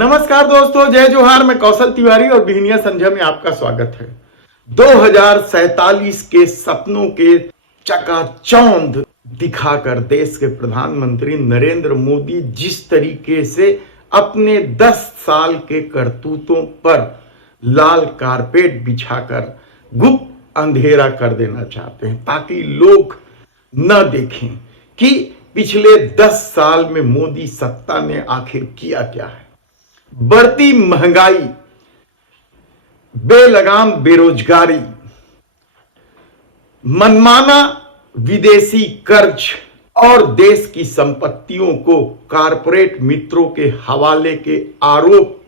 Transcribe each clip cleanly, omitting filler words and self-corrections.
नमस्कार दोस्तों, जय जोहार। मैं कौशल तिवारी और बिहनिया संध्या में आपका स्वागत है। 2047 के सपनों के चकाचौंध दिखाकर देश के प्रधानमंत्री नरेंद्र मोदी जिस तरीके से अपने 10 साल के करतूतों पर लाल कारपेट बिछाकर गुप्त अंधेरा कर देना चाहते हैं, ताकि लोग न देखें कि पिछले 10 साल में मोदी सत्ता ने आखिर किया क्या है। बढ़ती महंगाई, बेलगाम बेरोजगारी, मनमाना विदेशी कर्ज और देश की संपत्तियों को कारपोरेट मित्रों के हवाले के आरोप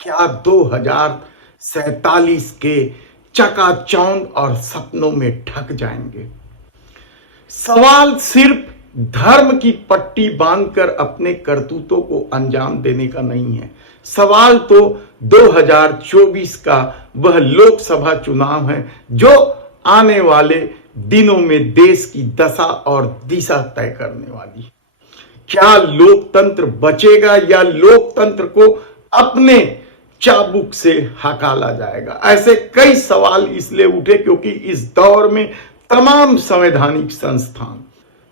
क्या 2047 के चकाचौंध और सपनों में ढक जाएंगे। सवाल सिर्फ धर्म की पट्टी बांधकर अपने करतूतों को अंजाम देने का नहीं है। सवाल तो 2024 का वह लोकसभा चुनाव है जो आने वाले दिनों में देश की दशा और दिशा तय करने वाली है। क्या लोकतंत्र बचेगा या लोकतंत्र को अपने चाबुक से हकाला जाएगा। ऐसे कई सवाल इसलिए उठे क्योंकि इस दौर में तमाम संवैधानिक संस्थान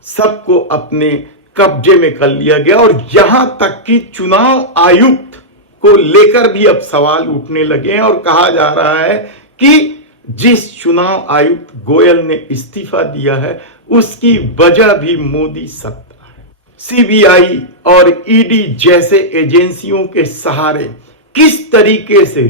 सबको अपने कब्जे में कर लिया गया और यहां तक कि चुनाव आयुक्त को लेकर भी अब सवाल उठने लगे हैं और कहा जा रहा है कि जिस चुनाव आयुक्त गोयल ने इस्तीफा दिया है उसकी वजह भी मोदी सत्ता है। सीबीआई और ईडी जैसे एजेंसियों के सहारे किस तरीके से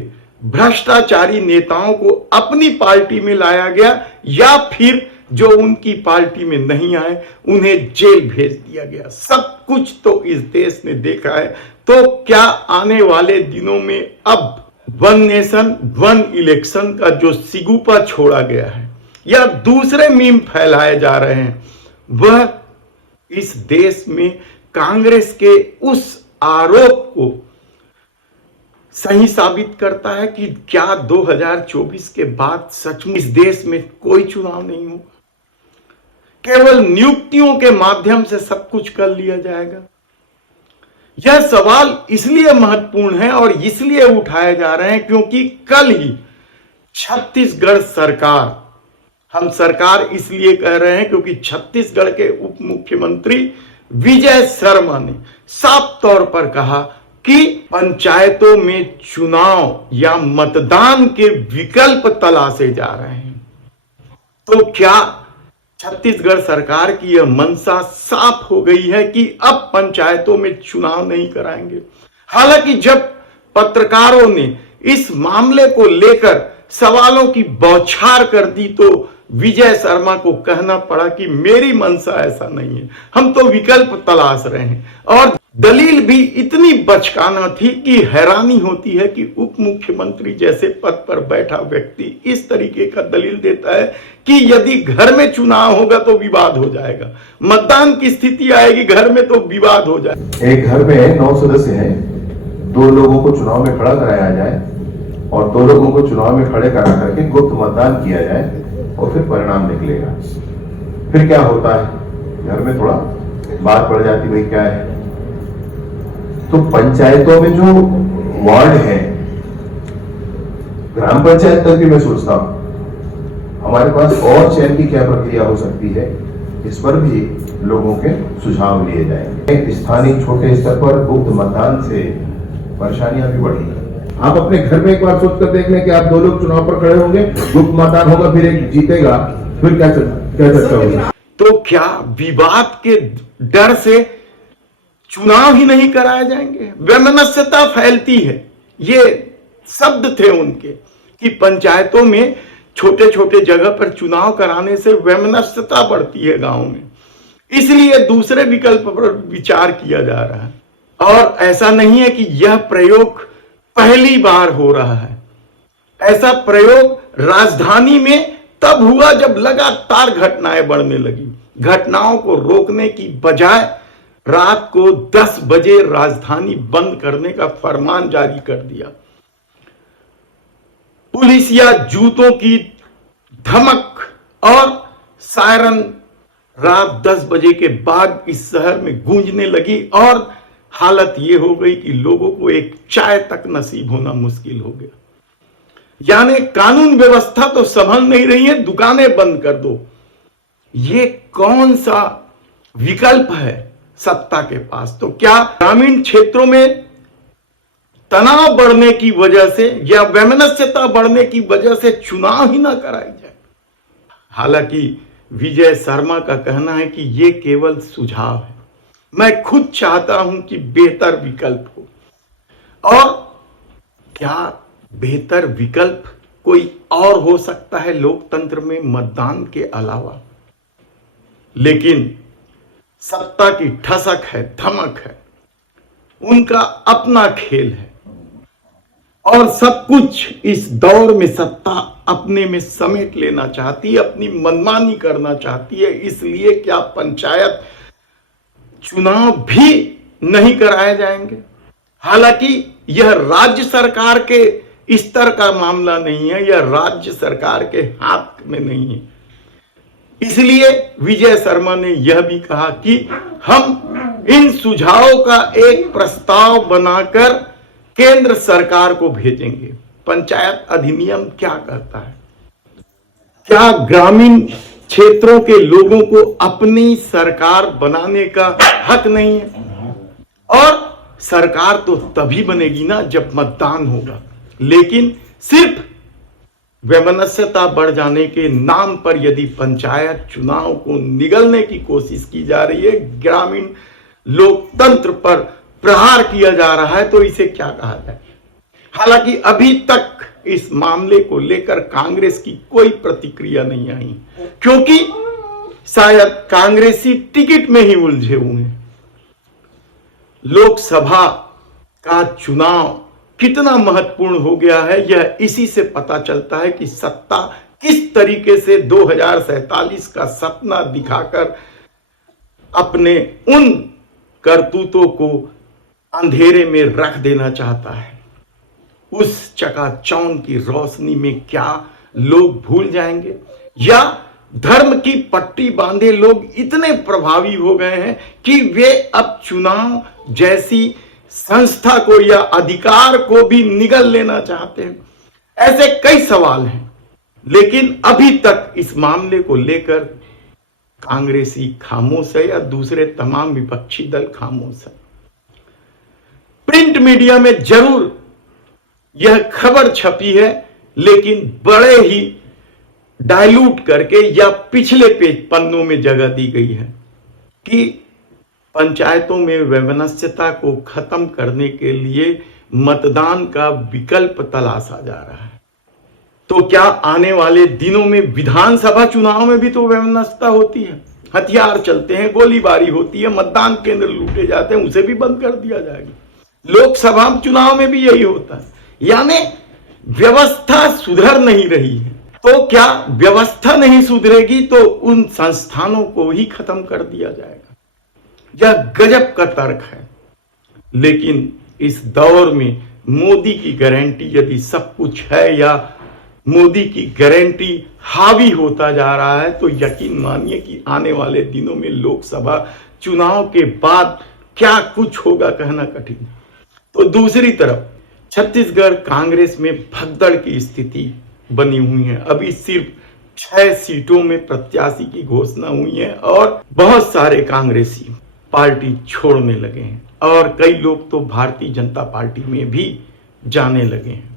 भ्रष्टाचारी नेताओं को अपनी पार्टी में लाया गया या फिर जो उनकी पार्टी में नहीं आए उन्हें जेल भेज दिया गया, सब कुछ तो इस देश ने देखा है। तो क्या आने वाले दिनों में अब वन नेशन वन इलेक्शन का जो सिगुपा छोड़ा गया है या दूसरे मीम फैलाए जा रहे हैं, वह इस देश में कांग्रेस के उस आरोप को सही साबित करता है कि क्या 2024 के बाद सचमुच इस देश में कोई चुनाव नहीं होगा, केवल नियुक्तियों के माध्यम से सब कुछ कर लिया जाएगा। यह सवाल इसलिए महत्वपूर्ण है और इसलिए उठाए जा रहे हैं क्योंकि कल ही छत्तीसगढ़ सरकार, हम सरकार इसलिए कह रहे हैं क्योंकि छत्तीसगढ़ के उप मुख्यमंत्री विजय शर्मा ने साफ तौर पर कहा कि पंचायतों में चुनाव या मतदान के विकल्प तलाशे जा रहे हैं। तो क्या छत्तीसगढ़ सरकार की यह मंशा साफ हो गई है कि अब पंचायतों में चुनाव नहीं कराएंगे। हालांकि जब पत्रकारों ने इस मामले को लेकर सवालों की बौछार कर दी तो विजय शर्मा को कहना पड़ा कि मेरी मंशा ऐसा नहीं है, हम तो विकल्प तलाश रहे हैं। और दलील भी इतनी बचकाना थी कि हैरानी होती है कि उप मुख्यमंत्री जैसे पद पर बैठा व्यक्ति इस तरीके का दलील देता है कि यदि घर में चुनाव होगा तो विवाद हो जाएगा, मतदान की स्थिति आएगी घर में तो विवाद हो जाएगा। एक घर में 9 सदस्य हैं, 2 लोगों को चुनाव में खड़ा कराया जाए और 2 लोगों को चुनाव में खड़े करा करके गुप्त मतदान किया जाए और फिर परिणाम निकलेगा। फिर क्या होता है, घर में थोड़ा बात पड़ जाती, भाई क्या है। तो पंचायतों में जो वार्ड है, ग्राम पंचायत तक भी मैं सोचता हूं हमारे पास और चयन की क्या प्रक्रिया हो सकती है, इस पर भी लोगों के सुझाव लिए जाएंगे। स्थानीय छोटे स्तर पर गुप्त मतदान से परेशानियां भी बढ़ी। आप अपने घर में एक बार सोचकर देख लें कि आप 2 लोग चुनाव पर खड़े होंगे, गुप्त मतदान होगा, फिर एक जीतेगा, फिर क्या चर्चा होगी। तो क्या विवाद के डर से चुनाव ही नहीं कराए जाएंगे। वैमनस्यता फैलती है, ये शब्द थे उनके कि पंचायतों में छोटे छोटे जगह पर चुनाव कराने से वैमनस्यता बढ़ती है गांव में, इसलिए दूसरे विकल्प पर विचार किया जा रहा है। और ऐसा नहीं है कि यह प्रयोग पहली बार हो रहा है। ऐसा प्रयोग राजधानी में तब हुआ जब लगातार घटनाएं बढ़ने लगी। घटनाओं को रोकने की बजाय रात को 10 बजे राजधानी बंद करने का फरमान जारी कर दिया। पुलिस या जूतों की धमक और सायरन रात 10 बजे के बाद इस शहर में गूंजने लगी और हालत ये हो गई कि लोगों को एक चाय तक नसीब होना मुश्किल हो गया। यानी कानून व्यवस्था तो संभल नहीं रही है, दुकानें बंद कर दो। ये कौन सा विकल्प है सत्ता के पास? तो क्या ग्रामीण क्षेत्रों में तनाव बढ़ने की वजह से या वैमनस्यता बढ़ने की वजह से चुनाव ही ना कराई जाए? हालांकि विजय शर्मा का कहना है कि यह केवल सुझाव है, मैं खुद चाहता हूं कि बेहतर विकल्प हो। और क्या बेहतर विकल्प कोई और हो सकता है लोकतंत्र में मतदान के अलावा? लेकिन सत्ता की ठसक है, धमक है, उनका अपना खेल है और सब कुछ इस दौर में सत्ता अपने में समेट लेना चाहती है, अपनी मनमानी करना चाहती है। इसलिए क्या पंचायत चुनाव भी नहीं कराए जाएंगे? हालांकि यह राज्य सरकार के स्तर का मामला नहीं है, यह राज्य सरकार के हाथ में नहीं है। इसलिए विजय शर्मा ने यह भी कहा कि हम इन सुझावों का एक प्रस्ताव बनाकर केंद्र सरकार को भेजेंगे। पंचायत अधिनियम क्या कहता है? क्या ग्रामीण क्षेत्रों के लोगों को अपनी सरकार बनाने का हक नहीं है? और सरकार तो तभी बनेगी ना जब मतदान होगा। लेकिन सिर्फ वैमनस्यता बढ़ जाने के नाम पर यदि पंचायत चुनाव को निगलने की कोशिश की जा रही है, ग्रामीण लोकतंत्र पर प्रहार किया जा रहा है, तो इसे क्या कहा जाए? हालांकि अभी तक इस मामले को लेकर कांग्रेस की कोई प्रतिक्रिया नहीं आई, क्योंकि शायद कांग्रेसी टिकट में ही उलझे हुए हैं। लोकसभा का चुनाव कितना महत्वपूर्ण हो गया है, यह इसी से पता चलता है कि सत्ता किस तरीके से 2047 का सपना दिखाकर अपने उन करतूतों को अंधेरे में रख देना चाहता है। उस चकाचौंध की रोशनी में क्या लोग भूल जाएंगे, या धर्म की पट्टी बांधे लोग इतने प्रभावी हो गए हैं कि वे अब चुनाव जैसी संस्था को या अधिकार को भी निगल लेना चाहते हैं? ऐसे कई सवाल हैं, लेकिन अभी तक इस मामले को लेकर कांग्रेसी खामोश है या दूसरे तमाम विपक्षी दल खामोश है। प्रिंट मीडिया में जरूर यह खबर छपी है, लेकिन बड़े ही डाइल्यूट करके या पिछले पेज पन्नों में जगह दी गई है कि पंचायतों में वैमनस्यता को खत्म करने के लिए मतदान का विकल्प तलाशा जा रहा है। तो क्या आने वाले दिनों में विधानसभा चुनाव में भी तो वैमनस्यता होती है? हथियार चलते हैं, गोलीबारी होती है, मतदान केंद्र लूटे जाते हैं, उसे भी बंद कर दिया जाएगा। लोकसभा चुनाव में भी यही होता है। यानी व्यवस्था सुधर नहीं रही है। तो क्या व्यवस्था नहीं सुधरेगी तो उन संस्थानों को ही खत्म कर दिया जाएगा? यह गजब का तर्क है। लेकिन इस दौर में मोदी की गारंटी यदि सब कुछ है या मोदी की गारंटी हावी होता जा रहा है, तो यकीन मानिए कि आने वाले दिनों में लोकसभा चुनाव के बाद क्या कुछ होगा कहना कठिन है। तो दूसरी तरफ छत्तीसगढ़ कांग्रेस में भगदड़ की स्थिति बनी हुई है। अभी सिर्फ 6 सीटों में प्रत्याशी की घोषणा हुई है और बहुत सारे कांग्रेसी पार्टी छोड़ने लगे हैं और कई लोग तो भारतीय जनता पार्टी में भी जाने लगे हैं।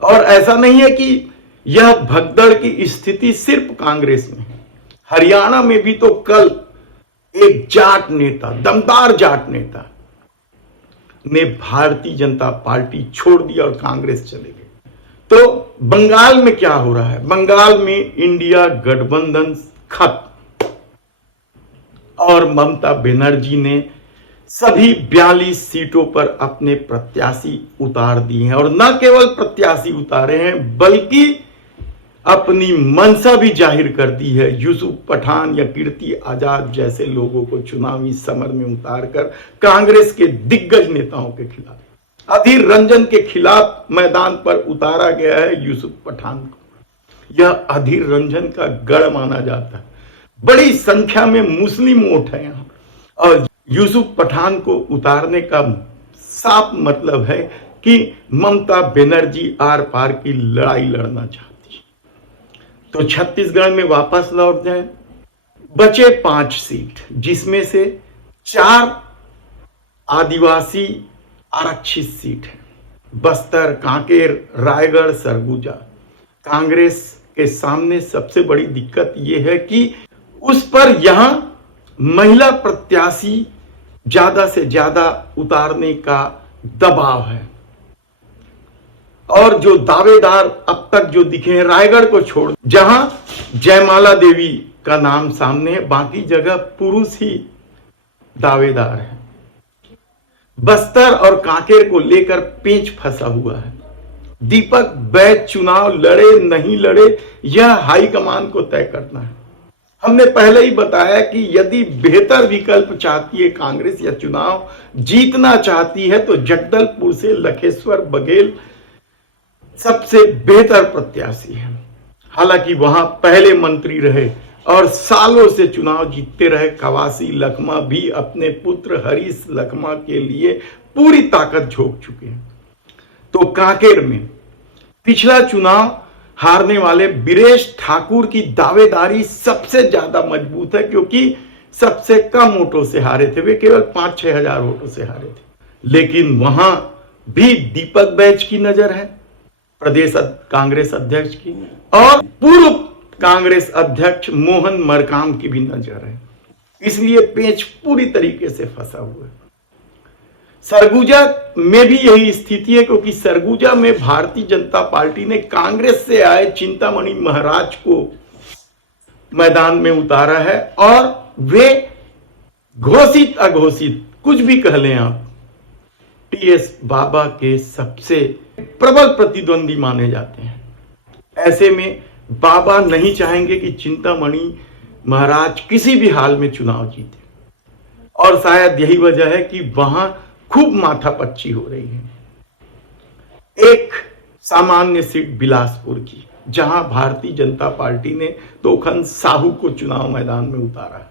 और ऐसा नहीं है कि यह भगदड़ की स्थिति सिर्फ कांग्रेस में है। हरियाणा में भी तो कल एक जाट नेता, दमदार जाट नेता ने भारतीय जनता पार्टी छोड़ दिया और कांग्रेस चले गए। तो बंगाल में क्या हो रहा है? बंगाल में इंडिया गठबंधन खत्म और ममता बनर्जी ने सभी 42 सीटों पर अपने प्रत्याशी उतार दिए हैं। और न केवल प्रत्याशी उतारे हैं बल्कि अपनी मंशा भी जाहिर कर दी है। यूसुफ पठान या कीर्ति आजाद जैसे लोगों को चुनावी समर में उतारकर कांग्रेस के दिग्गज नेताओं के खिलाफ, अधीर रंजन के खिलाफ मैदान पर उतारा गया है यूसुफ पठान को। यह अधीर रंजन का गढ़ माना जाता है। बड़ी संख्या में मुस्लिम वोट है यहां और यूसुफ पठान को उतारने का साफ मतलब है कि ममता बनर्जी आर पार की लड़ाई लड़ना चाहती है। तो छत्तीसगढ़ में वापस लौट जाए। बचे 5 सीट, जिसमें से 4 आदिवासी आरक्षित सीट है। बस्तर, कांकेर, रायगढ़, सरगुजा। कांग्रेस के सामने सबसे बड़ी दिक्कत यह है कि उस पर यहां महिला प्रत्याशी ज्यादा से ज्यादा उतारने का दबाव है। और जो दावेदार अब तक जो दिखे हैं, रायगढ़ को छोड़, जहां जयमाला देवी का नाम सामने है, बाकी जगह पुरुष ही दावेदार है। बस्तर और कांकेर को लेकर पेंच फंसा हुआ है। दीपक बैच चुनाव लड़े नहीं लड़े, यह हाईकमान को तय करना है। हमने पहले ही बताया कि यदि बेहतर विकल्प चाहती है कांग्रेस या चुनाव जीतना चाहती है तो जगदलपुर से लखेश्वर बघेल सबसे बेहतर प्रत्याशी है। हालांकि वहां पहले मंत्री रहे और सालों से चुनाव जीतते रहे कवासी लखमा भी अपने पुत्र हरीश लखमा के लिए पूरी ताकत झोंक चुके हैं। तो कांकेर में पिछला चुनाव हारने वाले बीरेश ठाकुर की दावेदारी सबसे ज्यादा मजबूत है, क्योंकि सबसे कम वोटों से हारे थे। वे केवल 5-6 हजार वोटों से हारे थे। लेकिन वहां भी दीपक बैच की नजर है, प्रदेश कांग्रेस अध्यक्ष की, और पूर्व कांग्रेस अध्यक्ष मोहन मरकाम की भी नजर है। इसलिए पेंच पूरी तरीके से फंसा हुआ है। सरगुजा में भी यही स्थिति है, क्योंकि सरगुजा में भारतीय जनता पार्टी ने कांग्रेस से आए चिंतामणि महाराज को मैदान में उतारा है और वे घोषित अघोषित कुछ भी कह लें आप, टीएस बाबा के सबसे प्रबल प्रतिद्वंदी माने जाते हैं। ऐसे में बाबा नहीं चाहेंगे कि चिंतामणि महाराज किसी भी हाल में चुनाव जीते, और शायद यही वजह है कि वहां खूब माथापच्ची हो रही है। एक सामान्य सीट बिलासपुर की, जहां भारतीय जनता पार्टी ने तोखन साहू को चुनाव मैदान में उतारा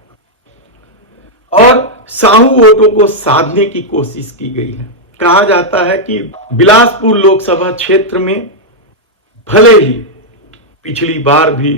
और साहू वोटों को साधने की कोशिश की गई है। कहा जाता है कि बिलासपुर लोकसभा क्षेत्र में भले ही पिछली बार भी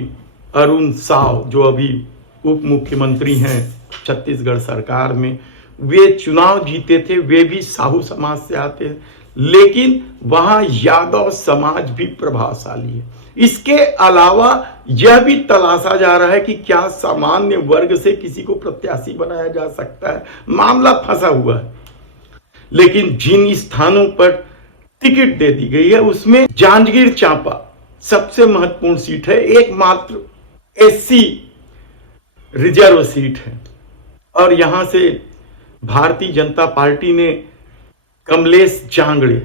अरुण साव, जो अभी उप मुख्यमंत्री हैं छत्तीसगढ़ सरकार में, वे चुनाव जीते थे, वे भी साहू समाज से आते हैं, लेकिन वहां यादव समाज भी प्रभावशाली है। इसके अलावा यह भी तलाशा जा रहा है कि क्या सामान्य वर्ग से किसी को प्रत्याशी बनाया जा सकता है। मामला फंसा हुआ है, लेकिन जिन स्थानों पर टिकट दे दी गई है उसमें जांजगीर चांपा सबसे महत्वपूर्ण सीट है, एकमात्र एससी रिजर्व सीट है, और यहां से भारतीय जनता पार्टी ने कमलेश जांगड़े,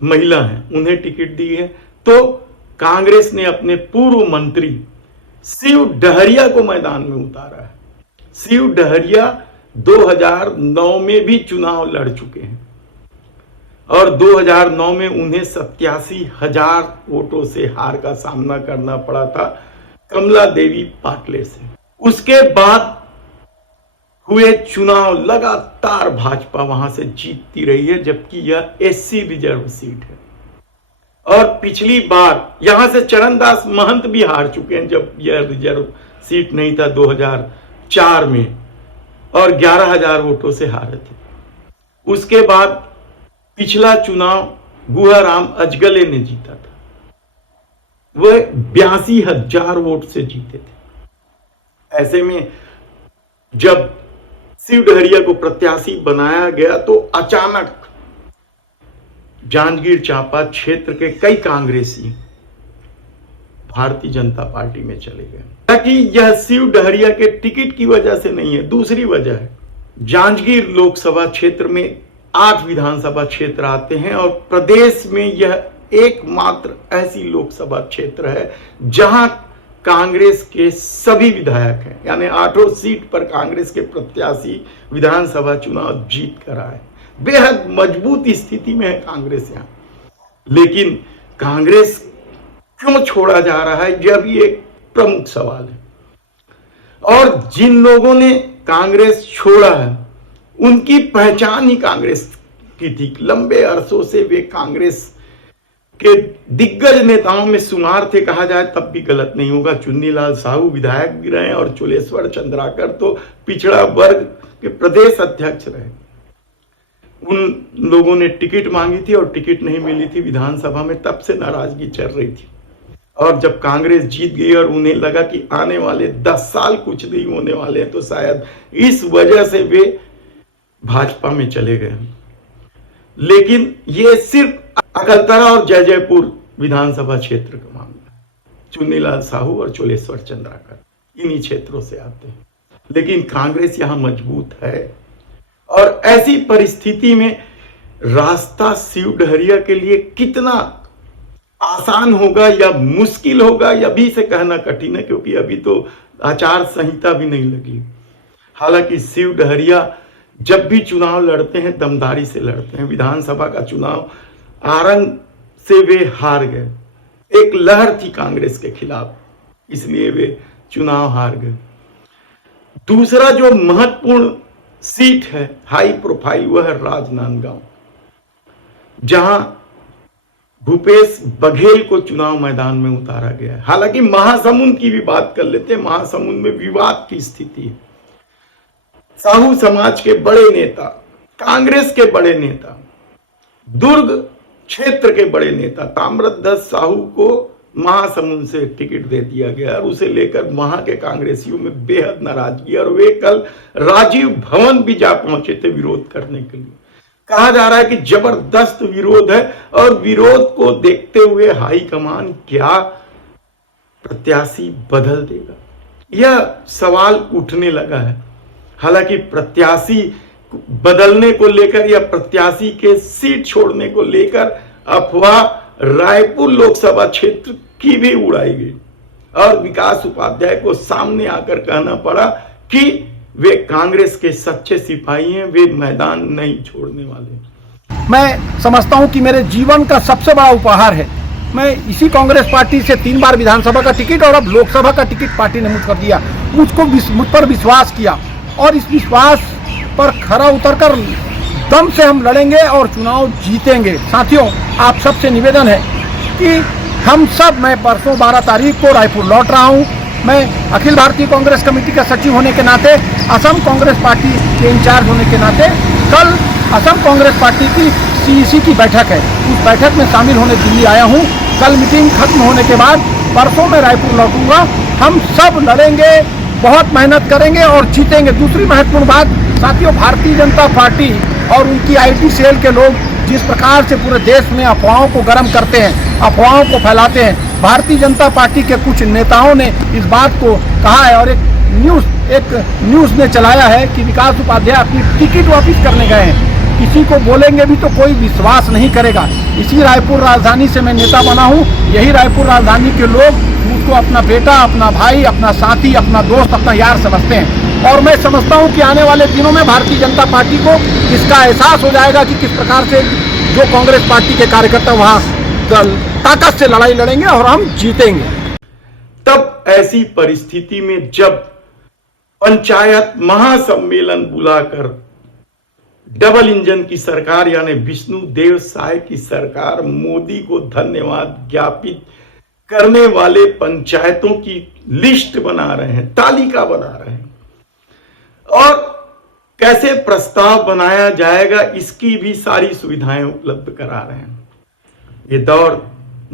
महिला हैं, उन्हें टिकट दी है। तो कांग्रेस ने अपने पूर्व मंत्री शिव डहरिया को मैदान में उतारा है। शिव डहरिया 2009 में भी चुनाव लड़ चुके हैं और 2009 में उन्हें 87,000 वोटों से हार का सामना करना पड़ा था कमला देवी पाटले से। उसके बाद हुए चुनाव लगातार भाजपा वहां से जीतती रही है, जबकि यह एससी रिजर्व सीट है। और पिछली बार यहां से चरणदास महंत भी हार चुके हैं, जब यह रिजर्व सीट नहीं था 2004 में, और 11,000 वोटों से हारे थे। उसके बाद पिछला चुनाव गुहाराम अजगले ने जीता था, वह 82,000 वोट से जीते थे। ऐसे में जब शिव डहरिया को प्रत्याशी बनाया गया तो अचानक जांजगीर चांपा क्षेत्र के कई कांग्रेसी भारतीय जनता पार्टी में चले गए। ताकि यह शिव डहरिया के टिकट की वजह से नहीं है, दूसरी वजह है। जांजगीर लोकसभा क्षेत्र में 8 विधानसभा क्षेत्र आते हैं और प्रदेश में यह एकमात्र ऐसी लोकसभा क्षेत्र है जहां कांग्रेस के सभी विधायक हैं, यानी 8 सीट पर कांग्रेस के प्रत्याशी विधानसभा चुनाव जीत कर आए। बेहद मजबूत स्थिति में है कांग्रेस यहां, लेकिन कांग्रेस क्यों छोड़ा जा रहा है, यह भी एक प्रमुख सवाल है। और जिन लोगों ने कांग्रेस छोड़ा है उनकी पहचान ही कांग्रेस की थी। लंबे अरसों से वे कांग्रेस के दिग्गज नेताओं में शुमार थे, कहा जाए तब भी गलत नहीं होगा। चुन्नीलाल साहू विधायक भी रहे और चुलेश्वर चंद्राकर तो पिछड़ा वर्ग के प्रदेश अध्यक्ष रहे। उन लोगों ने टिकट मांगी थी और टिकट नहीं मिली थी विधानसभा में, तब से नाराजगी चल रही थी। और जब कांग्रेस जीत गई और उन्हें लगा कि आने वाले 10 साल कुछ नहीं होने वाले हैं, तो शायद इस वजह से वे भाजपा में चले गए। लेकिन ये सिर्फ अकलतरा और जयपुर विधानसभा क्षेत्र का मामला है। चुन्नीलाल साहू और चुलेश्वर चंद्राकर इन्हीं क्षेत्रों से आते हैं, लेकिन कांग्रेस यहां मजबूत है। और ऐसी परिस्थिति में रास्ता शिव डहरिया के लिए कितना आसान होगा या मुश्किल होगा, यह भी से कहना कठिन है, क्योंकि अभी तो आचार संहिता भी नहीं लगी। हालांकि शिव डहरिया जब भी चुनाव लड़ते हैं दमदारी से लड़ते हैं। विधानसभा का चुनाव आरंग से वे हार गए, एक लहर थी कांग्रेस के खिलाफ, इसलिए वे चुनाव हार गए। दूसरा जो महत्वपूर्ण सीट है हाई प्रोफाइल, वह है राजनांदगांव, जहां भूपेश बघेल को चुनाव मैदान में उतारा गया है। हालांकि महासमुंद की भी बात कर लेते हैं। महासमुंद में विवाद की स्थिति है। साहू समाज के बड़े नेता, कांग्रेस के बड़े नेता, दुर्ग क्षेत्र के बड़े नेता ताम्रध्वज साहू को महासमुंद से टिकट दे दिया गया और उसे लेकर वहां के कांग्रेसियों में बेहद नाराजगी, और वे कल राजीव भवन भी जा पहुंचे थे विरोध करने के लिए। कहा जा रहा है कि जबरदस्त विरोध है, और विरोध को देखते हुए हाईकमान क्या प्रत्याशी बदल देगा, यह सवाल उठने लगा है। हालांकि प्रत्याशी बदलने को लेकर या प्रत्याशी के सीट छोड़ने को लेकर अफवाह रायपुर लोकसभा क्षेत्र की भी उड़ाई गई, और विकास उपाध्याय को सामने आकर कहना पड़ा कि वे कांग्रेस के सच्चे सिपाही हैं, वे मैदान नहीं छोड़ने वाले। मैं समझता हूं कि मेरे जीवन का सबसे बड़ा उपहार है। मैं इसी कांग्रेस पार्टी से 3 बार विधानसभा का टिकट और अब लोकसभा का टिकट पार्टी ने मुझको दिया। मुझ पर विश्वास किया, और इस विश्वास पर खरा उतरकर दम से हम लड़ेंगे और चुनाव जीतेंगे। साथियों, आप सबसे निवेदन है कि हम सब, मैं परसों 12 तारीख को रायपुर लौट रहा हूं। मैं अखिल भारतीय कांग्रेस कमेटी का सचिव होने के नाते, असम कांग्रेस पार्टी के इंचार्ज होने के नाते, कल असम कांग्रेस पार्टी की CEC की बैठक है, उस बैठक में शामिल होने दिल्ली आया हूं। कल मीटिंग खत्म होने के बाद परसों मैं रायपुर लौटूंगा। हम सब लड़ेंगे, बहुत मेहनत करेंगे और जीतेंगे। दूसरी महत्वपूर्ण बात साथियों, भारतीय जनता पार्टी और उनकी IT सेल के लोग जिस प्रकार से पूरे देश में अफवाहों को गर्म करते हैं, अफवाहों को फैलाते हैं, भारतीय जनता पार्टी के कुछ नेताओं ने इस बात को कहा है, और एक न्यूज़ ने चलाया है कि विकास उपाध्याय अपनी टिकट वापस करने गए हैं। किसी को बोलेंगे भी तो कोई विश्वास नहीं करेगा। इसी रायपुर राजधानी से मैं नेता बना हूँ। यही रायपुर राजधानी के लोग मुझको अपना बेटा, अपना भाई, अपना साथी, अपना दोस्त, अपना यार समझते हैं। और मैं समझता हूं कि आने वाले दिनों में भारतीय जनता पार्टी को इसका एहसास हो जाएगा कि किस प्रकार से जो कांग्रेस पार्टी के कार्यकर्ता वहां ताकत से लड़ाई लड़ेंगे और हम जीतेंगे। तब ऐसी परिस्थिति में जब पंचायत महासम्मेलन बुलाकर डबल इंजन की सरकार यानी विष्णुदेव साय की सरकार मोदी को धन्यवाद ज्ञापित करने वाले पंचायतों की लिस्ट बना रहे हैं, तालिका बना रहे हैं, और कैसे प्रस्ताव बनाया जाएगा इसकी भी सारी सुविधाएं उपलब्ध करा रहे हैं। ये दौर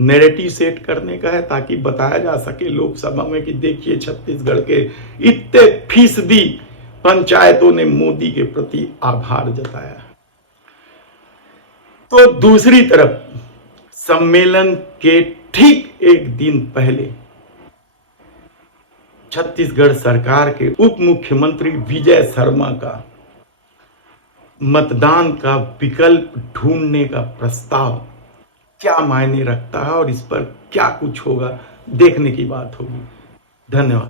नैरेटिव सेट करने का है ताकि बताया जा सके लोकसभा में कि देखिए छत्तीसगढ़ के इतने फीसदी पंचायतों ने मोदी के प्रति आभार जताया। तो दूसरी तरफ सम्मेलन के ठीक एक दिन पहले छत्तीसगढ़ सरकार के उप मुख्यमंत्री विजय शर्मा का मतदान का विकल्प ढूंढने का प्रस्ताव क्या मायने रखता है और इस पर क्या कुछ होगा, देखने की बात होगी। धन्यवाद।